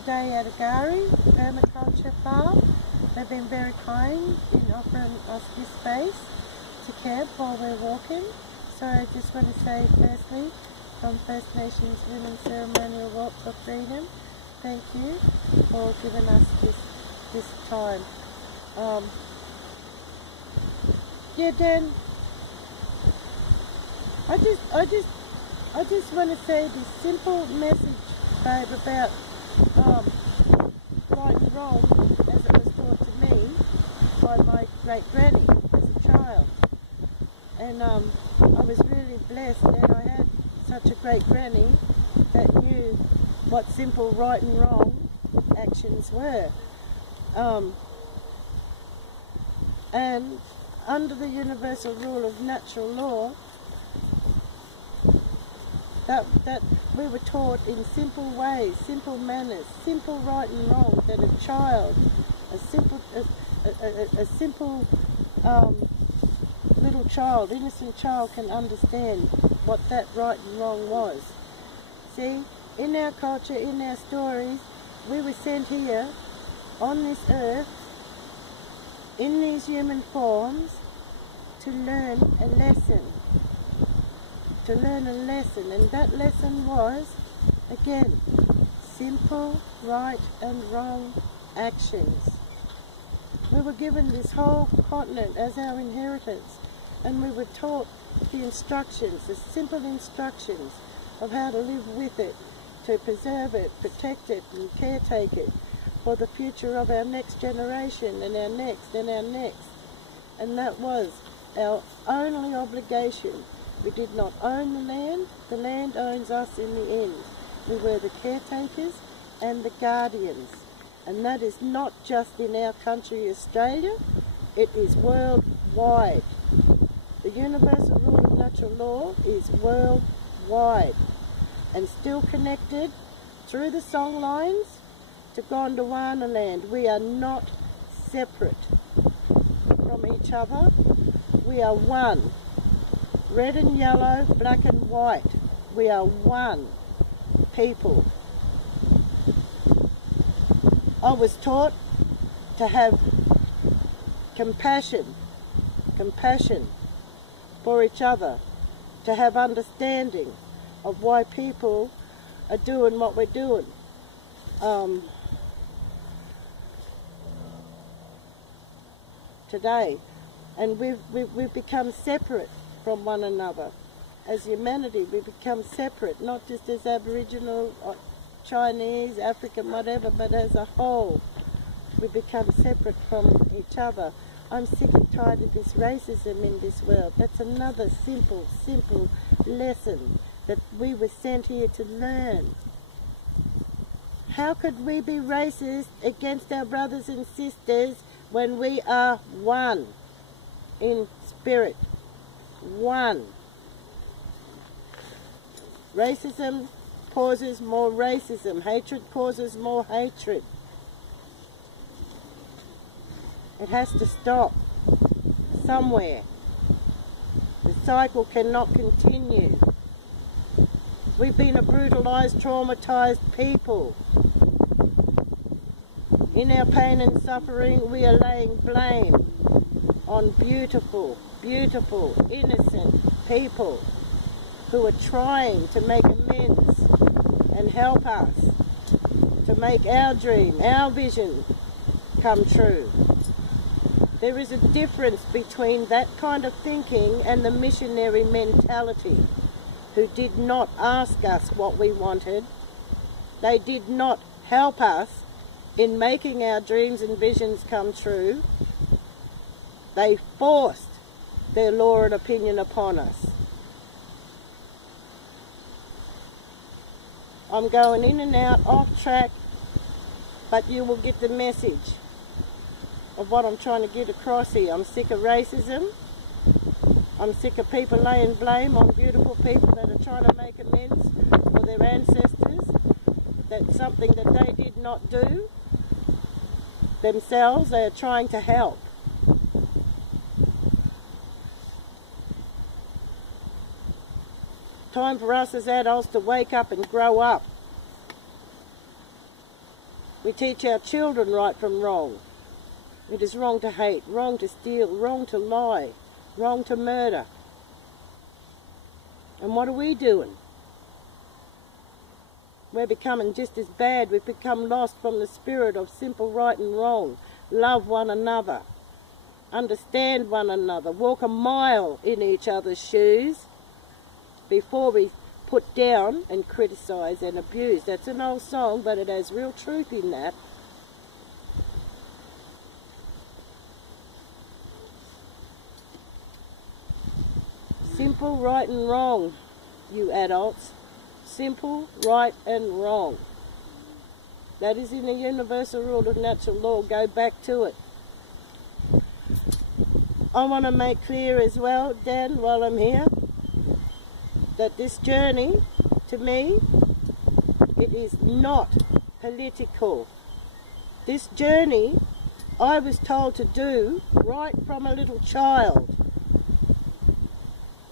today at Agari Permaculture Farm. They've been very kind in offering us this space to camp while we're walking. So I just want to say firstly, from First Nations Women's Ceremonial Walk for Freedom, thank you for giving us this time. Yeah, Dan, I just want to say this simple message, babe, about right and wrong as it was taught to me by my great granny as a child. And I was really blessed that I had such a great granny that knew what simple right and wrong actions were. And under the universal rule of natural law, that we were taught in simple ways, simple manners, simple right and wrong, that a child, a simple little child, innocent child, can understand what that right and wrong was. See, in our culture, in our stories, we were sent here on this earth in these human forms to learn a lesson. And that lesson was, again, simple right and wrong actions. We were given this whole continent as our inheritance, and we were taught the instructions, the simple instructions of how to live with it, to preserve it, protect it, and caretake it for the future of our next generation and our next and our next. And that was our only obligation. We did not own the land owns us in the end. We were the caretakers and the guardians. And that is not just in our country, Australia, it is worldwide. The universal rule of natural law is worldwide and still connected through the song lines to Gondwana land. We are not separate from each other. We are one. Red and yellow, black and white. We are one people. I was taught to have compassion for each other, to have understanding of why people are doing what we're doing. Today, and we've become separate from one another. As humanity, we become separate, not just as Aboriginal, or Chinese, African, whatever, but as a whole. We become separate from each other. I'm sick and tired of this racism in this world. That's another simple lesson that we were sent here to learn. How could we be racist against our brothers and sisters when we are one in spirit? One. Racism causes more racism. Hatred causes more hatred. It has to stop somewhere. The cycle cannot continue. We've been a brutalized, traumatized people. In our pain and suffering, we are laying blame on beautiful, innocent people who are trying to make amends and help us to make our dream, our vision come true. There is a difference between that kind of thinking and the missionary mentality, who did not ask us what we wanted. They did not help us in making our dreams and visions come true. They forced their law and opinion upon us. I'm going in and out, off track, but you will get the message of what I'm trying to get across here. I'm sick of racism. I'm sick of people laying blame on beautiful people that are trying to make amends for their ancestors. That's something that they did not do themselves. They are trying to help. Time for us as adults to wake up and grow up. We teach our children right from wrong. It is wrong to hate, wrong to steal, wrong to lie, wrong to murder. And what are we doing? We're becoming just as bad. We've become lost from the spirit of simple right and wrong. Love one another. Understand one another. Walk a mile in each other's shoes before we put down and criticise and abuse. That's an old song, but it has real truth in that. Simple, right and wrong, you adults. Simple, right and wrong. That is in the universal rule of natural law. Go back to it. I want to make clear as well, Dan, while I'm here, that this journey, to me, it is not political. This journey I was told to do right from a little child.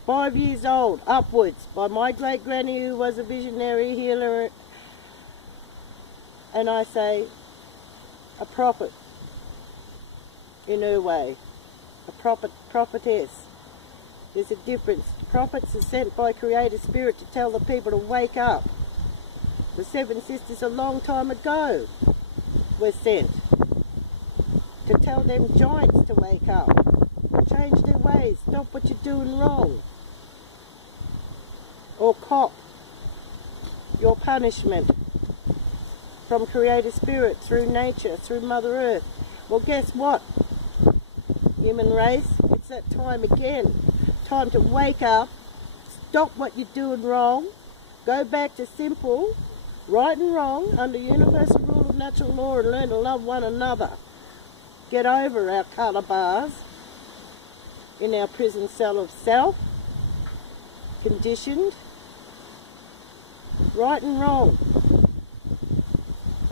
5 years old, upwards, by my great-granny who was a visionary healer, and I say, a prophet in her way, a prophetess. There's a difference. Prophets are sent by Creator Spirit to tell the people to wake up. The Seven Sisters a long time ago were sent to tell them giants to wake up, change their ways, stop what you're doing wrong, or cop your punishment from Creator Spirit, through nature, through Mother Earth. Well, guess what, human race? It's that time again. Time to wake up, stop what you're doing wrong, go back to simple, right and wrong, under universal rule of natural law, and learn to love one another. Get over our colour bars in our prison cell of self, conditioned, right and wrong.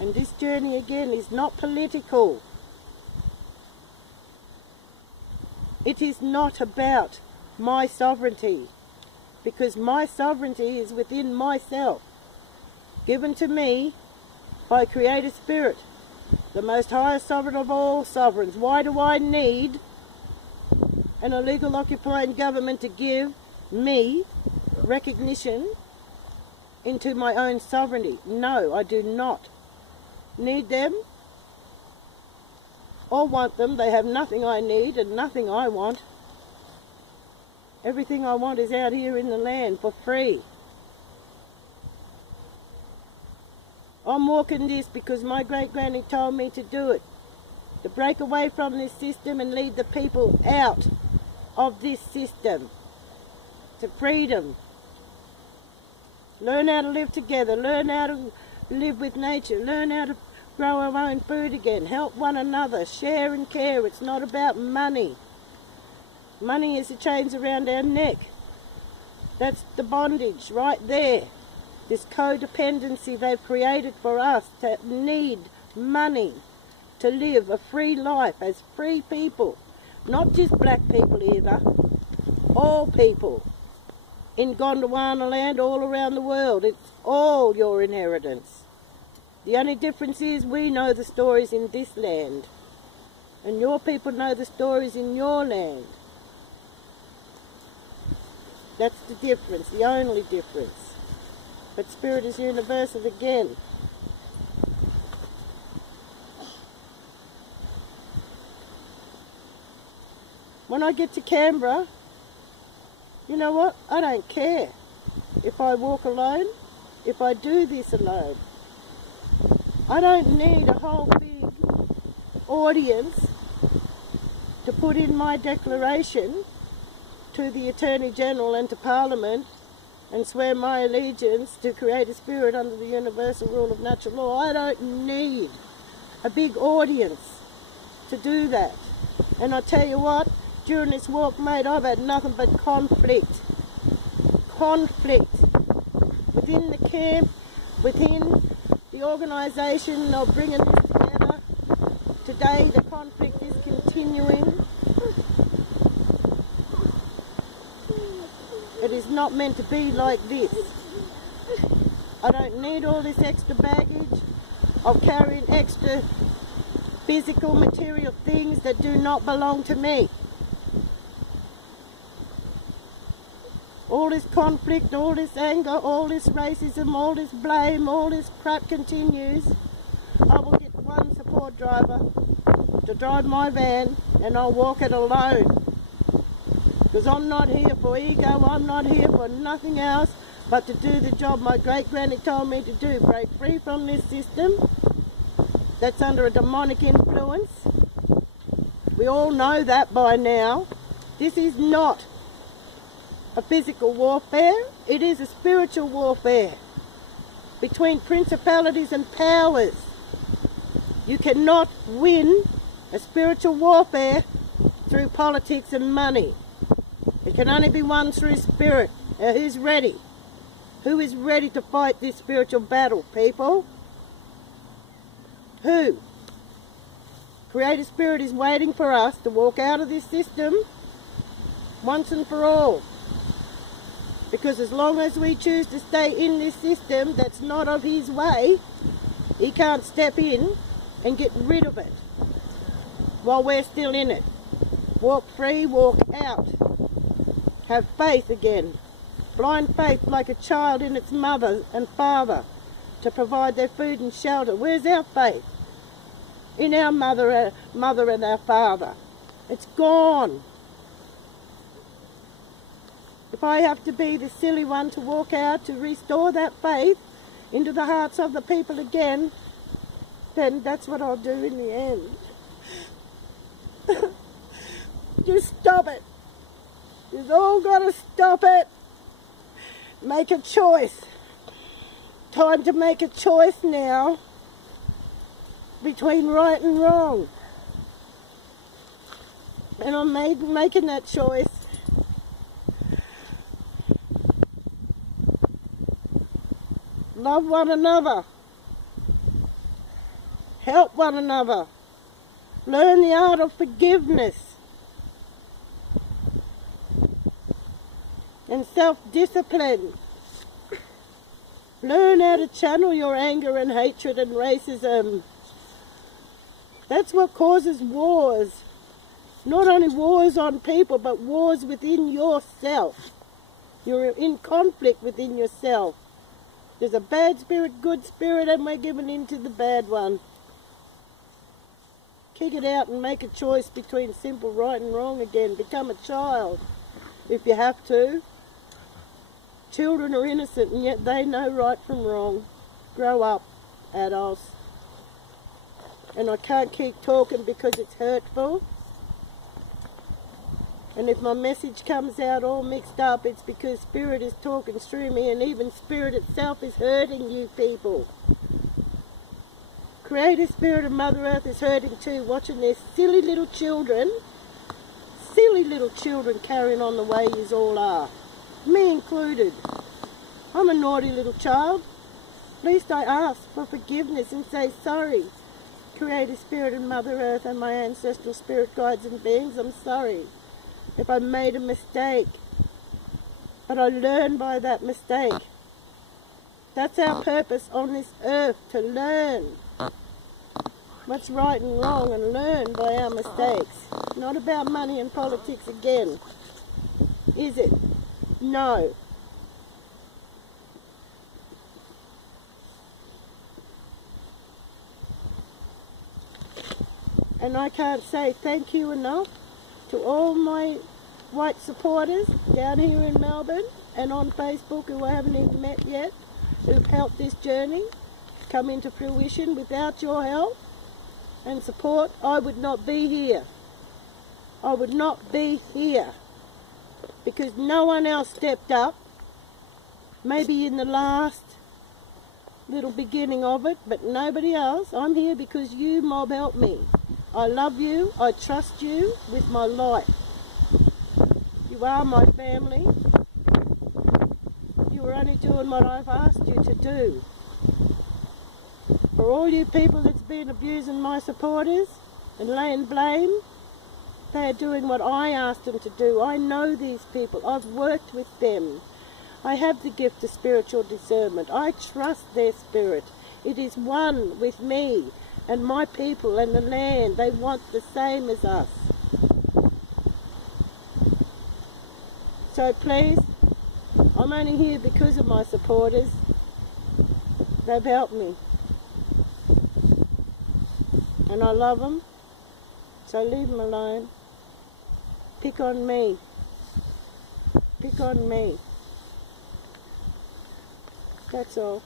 And this journey again is not political. It is not about my sovereignty, because my sovereignty is within myself, given to me by Creator Spirit, the most highest sovereign of all sovereigns. Why do I need an illegal occupying government to give me recognition into my own sovereignty? No, I do not need them or want them. They have nothing I need and nothing I want. Everything I want is out here in the land for free. I'm walking this because my great-granny told me to do it. To break away from this system and lead the people out of this system to freedom. Learn how to live together. Learn how to live with nature. Learn how to grow our own food again. Help one another. Share and care. It's not about money. Money is the chains around our neck. That's the bondage right there. This codependency they've created for us to need money to live a free life as free people. Not just black people either. All people. In Gondwana land, all around the world. It's all your inheritance. The only difference is we know the stories in this land. And your people know the stories in your land. That's the difference, the only difference. But Spirit is universal again. When I get to Canberra, you know what? I don't care if I walk alone, if I do this alone. I don't need a whole big audience to put in my declaration to the Attorney General and to Parliament and swear my allegiance to Creator Spirit under the universal rule of natural law. I don't need a big audience to do that. And I tell you what, during this walk, mate, I've had nothing but conflict. Conflict within the camp, within the organisation of bringing this together. Today the conflict is continuing. It is not meant to be like this. I don't need all this extra baggage. of carrying extra physical material things that do not belong to me. All this conflict, all this anger, all this racism, all this blame, all this crap continues. I will get one support driver to drive my van and I'll walk it alone. Because I'm not here for ego, I'm not here for nothing else but to do the job my great-granny told me to do. Break free from this system that's under a demonic influence. We all know that by now. This is not a physical warfare, it is a spiritual warfare between principalities and powers. You cannot win a spiritual warfare through politics and money. It can only be won through spirit. Now who's ready? Who is ready to fight this spiritual battle, people? Who? Creator Spirit is waiting for us to walk out of this system once and for all. Because as long as we choose to stay in this system that's not of his way, he can't step in and get rid of it while we're still in it. Walk free, walk out. Have faith again. Blind faith like a child in its mother and father to provide their food and shelter. Where's our faith? In our mother and our father. It's gone. If I have to be the silly one to walk out to restore that faith into the hearts of the people again, then that's what I'll do in the end. Just stop it. You've all got to stop it. Make a choice. Time to make a choice now between right and wrong. And I'm making that choice. Love one another. Help one another. Learn the art of forgiveness and self-discipline. Learn how to channel your anger and hatred and racism. That's what causes wars. Not only wars on people, but wars within yourself. You're in conflict within yourself. There's a bad spirit, good spirit, and we're giving in to the bad one. Kick it out and make a choice between simple right and wrong again. Become a child if you have to. Children are innocent and yet they know right from wrong. Grow up, adults. And I can't keep talking because it's hurtful. And if my message comes out all mixed up, it's because Spirit is talking through me, and even Spirit itself is hurting you people. Creator Spirit of Mother Earth is hurting too, watching their silly little children carrying on the way yous all are. Me included. I'm a naughty little child. At least I ask for forgiveness and say sorry. Creator Spirit and Mother Earth and my ancestral spirit guides and beings, I'm sorry if I made a mistake, but I learned by that mistake. That's our purpose on this earth, to learn what's right and wrong and learn by our mistakes. Not about money and politics again, is it? No. And I can't say thank you enough to all my white supporters down here in Melbourne and on Facebook who I haven't even met yet, who've helped this journey come into fruition. Without your help and support, I would not be here. I would not be here because no one else stepped up, maybe in the last little beginning of it, but nobody else. I'm here because you mob helped me. I love you, I trust you with my life. You are my family. You are only doing what I've asked you to do. For all you people that's been abusing my supporters and laying blame, they are doing what I asked them to do. I know these people, I've worked with them. I have the gift of spiritual discernment. I trust their spirit. It is one with me and my people and the land. They want the same as us. So please, I'm only here because of my supporters. They've helped me. And I love them. So leave them alone. Pick on me. Pick on me. That's all.